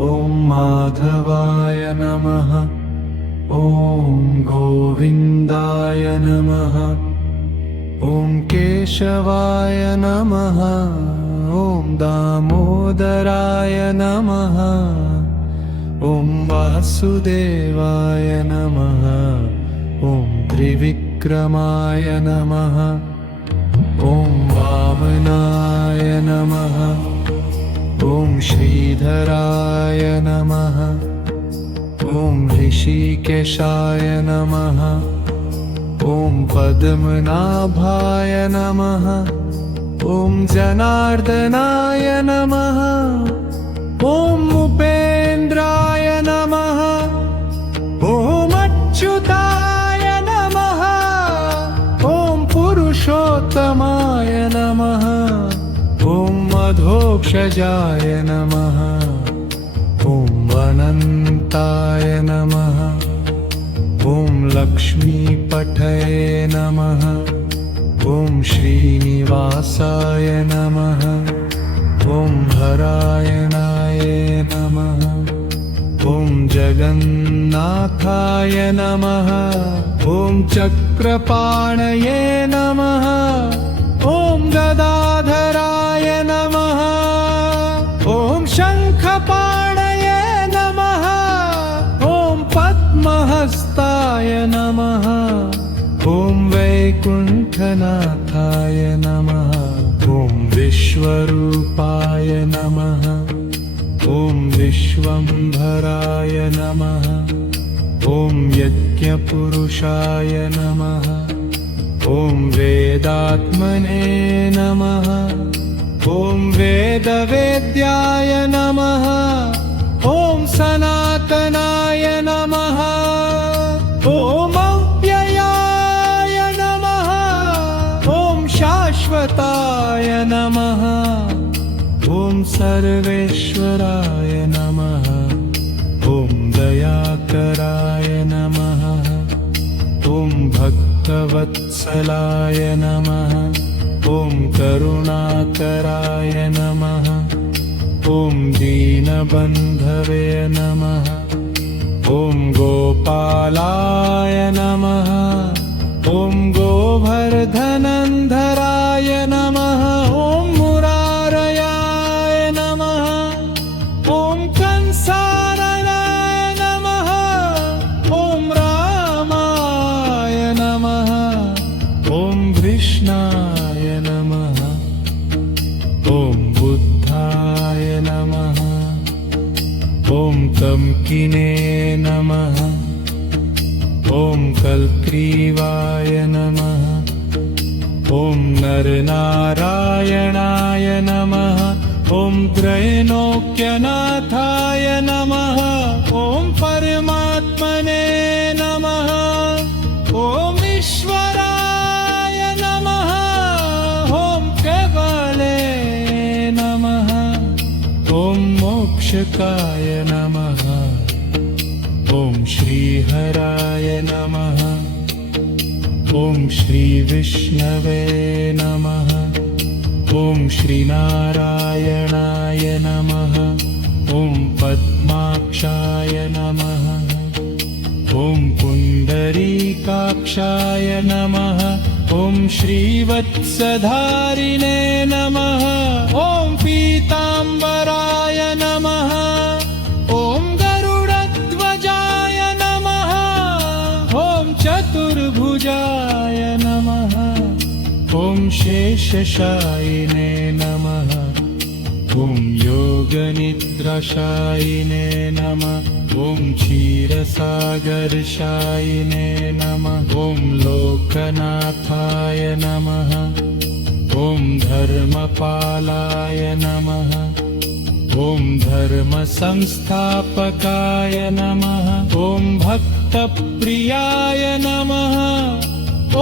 ॐ माधवाय नमः। ॐ गोविन्दाय नमः। ॐ केशवाय नमः। ॐ दामोदराय नमः। ॐ वासुदेवाय नमः। ॐ त्रिविक्रमाय नमः। ॐ वामनाय नमः। ॐ श्रीधराय नमः। ॐ ऋषिकेशाय नमः। ॐ पद्मनाभाय नमः। ॐ जनार्दनाय नमः। ॐ उपेन्द्राय नमः। ॐ अच्युताय नमः। ॐ पुरुषोत्तमाय नमः। ॐ मधोक्षजाय नमः। ॐ अनन्ताय नमः। ॐ लक्ष्मीपतये नमः। ॐ श्रीनिवासाय नमः। ॐ हरायणाय नमः। ॐ जगन्नाथाय नमः। ॐ चक्रपाणये नमः। ॐ गदाधराय नमः। ॐ शङ्खपाणये नमः। ॐ पद्महस्ताय नमः। ॐ वैकुण्ठनाथाय नमः। ॐ विश्वरूपाय नमः। ॐ विश्वम्भराय नमः। ॐ यज्ञपुरुषाय नमः। ॐ वेदात्मने नमः। ॐ वेदवेद्याय नमः। ॐ सनातनाय नमः। ॐ अव्ययाय नमः। ॐ शाश्वताय नमः। ॐ सर्वेश्वराय नमः। ॐ दयाकराय नमः। ॐ भक्तवत्सलाय नमः। ॐ करुणाकराय नमः। ॐ दीनबन्धवे नमः। ॐ गोपालाय नमः। ॐ गोवर्धनन्धराय नमः। ॐ मुरारयाय नमः। ॐ कंसाननाय नमः। ॐ रामाय नमः। ॐ कृष्णाय नमः। ॐ बुद्धाय नमः। ॐ कम्किने नमः। ॐ कल्क्रीवाय नमः। ॐ नरनारायणाय नमः। ॐ त्रैलोक्यनाथाय नमः। ॐ परमात्मने नमः। ॐ ईश्वराय नमः। ॐ केवले नमः। ॐ मोक्षकाय नमः। ॐ श्रीहराय नमः। ॐ श्रीविष्णवे नमः। ॐ श्रीनारायणाय नमः। ॐ पद्माक्षाय नमः। ॐ पुण्डरीकाक्षाय नमः। ॐ श्रीवत्सधारिणे नमः। ॐ पीताम्बराय नमः। ॐ गरुडध्वजाय नमः। ॐ चतुर्भुजाय नमः। ॐ शेषशायिने नमः। ॐ योगनिद्राशायिने नमः। ॐ क्षीरसागरशायिने नमः। ॐ लोकनाथाय नमः। ॐ धर्मपालाय नमः। ॐ धर्मसंस्थापकाय नमः। ॐ भक्तप्रियाय नमः।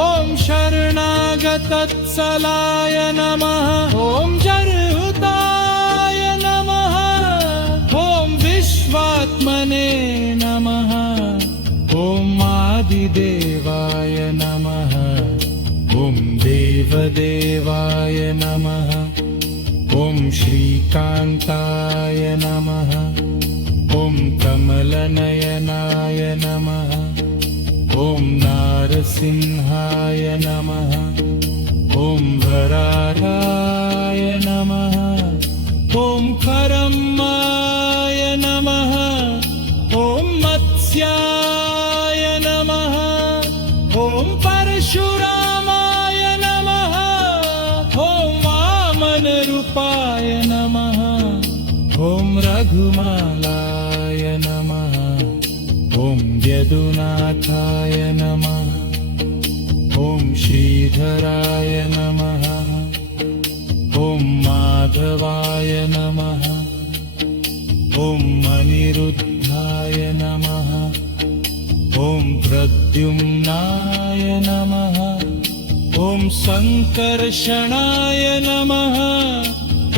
ॐ शरणागतवत्सलाय नमः। ॐ जर्हुताय नमः। ॐ विश्वात्मने नमः। ॐ आदिदेवाय नमः। ॐ देवदेवाय नमः। ॐ श्रीकान्ताय नमः। कमलनयनाय नमः ॐ नारसिंहाय नमः ॐ वराहाय नमः ॐ करम्माय नमः ॐ मत्स्याय नमः ॐ परशुरामाय नमः ॐ वामनरूपाय नमः ॐ रघुमालाय नमः ॐ यदुनाथाय नमः ॐ श्रीधराय नमः ॐ माधवाय नमः ॐ अनिरुद्धाय नमः ॐ प्रद्युम्नाय नमः ॐ सङ्कर्षणाय नमः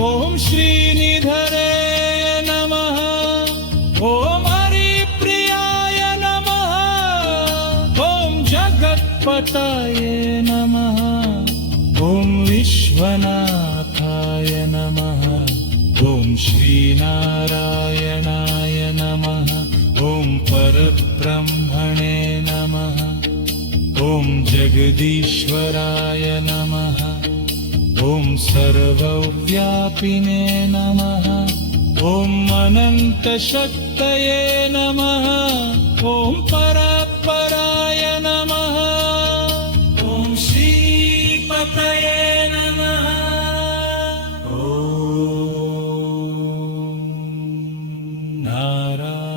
ॐ श्रीनिधरे नमः ॐ हरिप्रियाय नमः ॐ जगत्पतये नमः ॐ विश्वनाथाय नमः ॐ श्रीनारायणाय नमः ॐ परब्रह्मणे नमः ॐ जगदीश्वराय नमः ॐ सर्वव्यापिने नमः ॐ अनन्तशक्तये नमः ॐ परात्पराय नमः ॐ श्रीपतये नमः ॐ नारायण